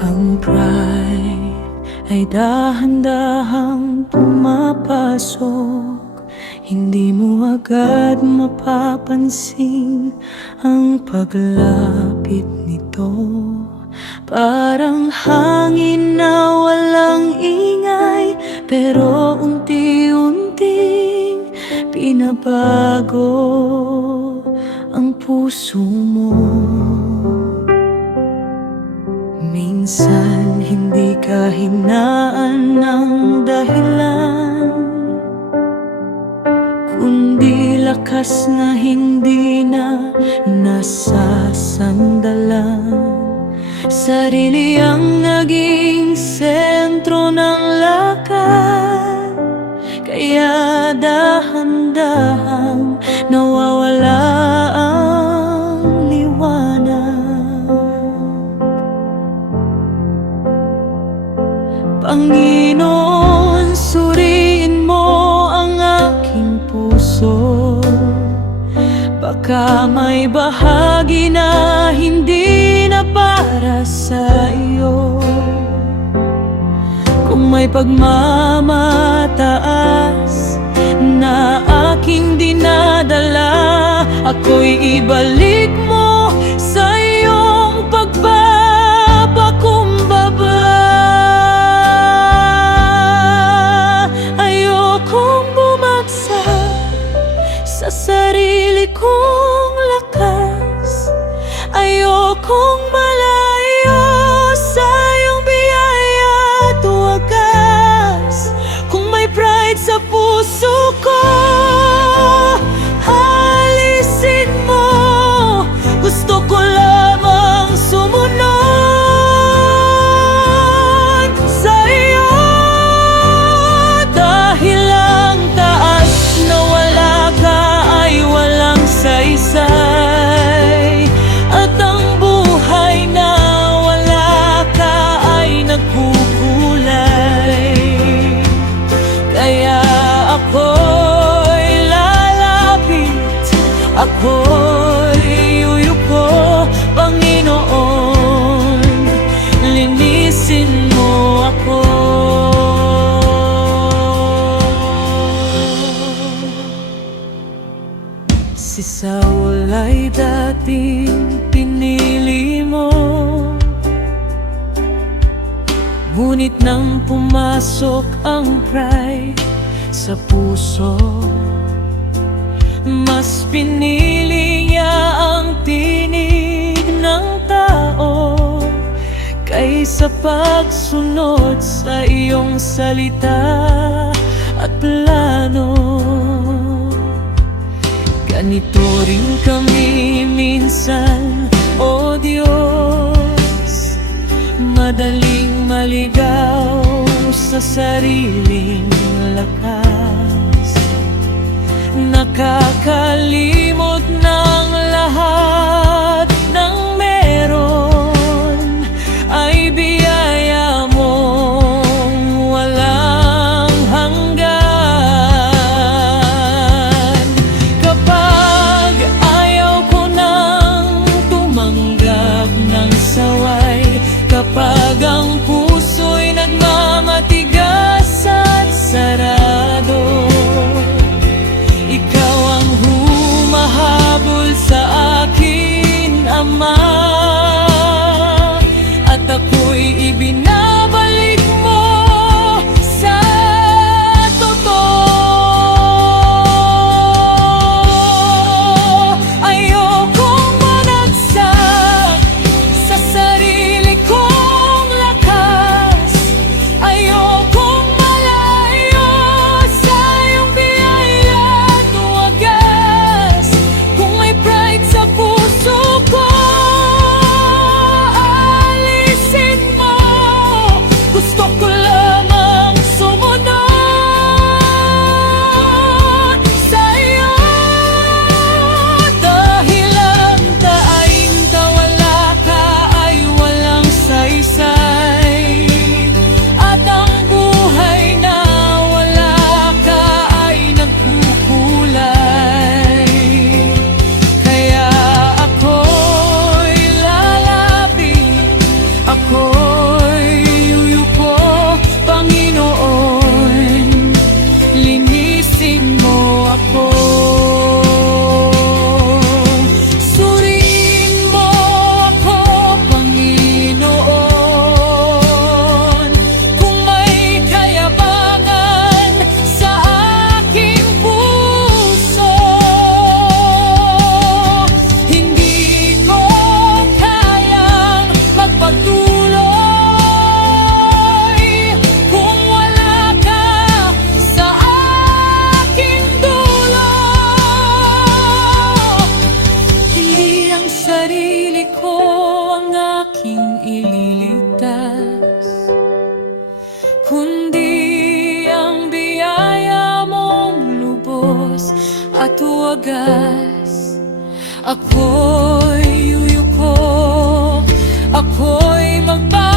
Ang pride ay dahan-dahang pumapasok. Hindi mo agad mapapansin ang paglapit nito. Parang hangin na walang ingay, pero unti-unting pinabago ang puso mo. Minsan hindi ka hinaan ng dahilan, kundi lakas na hindi na nasasandalan. Sarili ang naging sentro ng lakad, kaya dahan-dahang nawawala ang liwanag. Panginoon, suriin mo ang aking puso. Baka may bahagi na hindi na para sa iyo. Kung may pagmamataas na aking dinadala, ako'y ibalik mo sa iyong pagpapakumbaba. Ayokong bumagsak sa sarili kong lakas. Ayokong malayo sa iyong biyaya at wagas. Kung may pride sa puso ko, alisin mo. Gusto ko lamang sumunod sa iyo. Dahil ang taas na wala ka ay walang saysay, at ang buhay na wala ka ay nagkukulay. Kaya ako'y lalapit, ako'y yuyuko. Panginoon, linisin mo ako. Si Saul ay dating pinili mo, ngunit nang pumasok ang pride sa puso, mas pinili niya ang tinig ng tao kaysa pagsunod sa iyong salita at plano. Ganito rin kami minsan, O Diyos, madaling maligaw sa sariling lakas, nakakalimot ng lahat ng meron ay biyaya mong walang hanggan. Kapag ayaw ko nang tumanggap ng saway, kapag ang puso'y nagmamatigas at sarado, ikaw ang humahabol sa akin, Ama, at ako'y ibinabalik mo sa totoo. Ayokong managsak sa sarili kong lakas. wagas. Ako'y yuyuko, ako'y magbabago.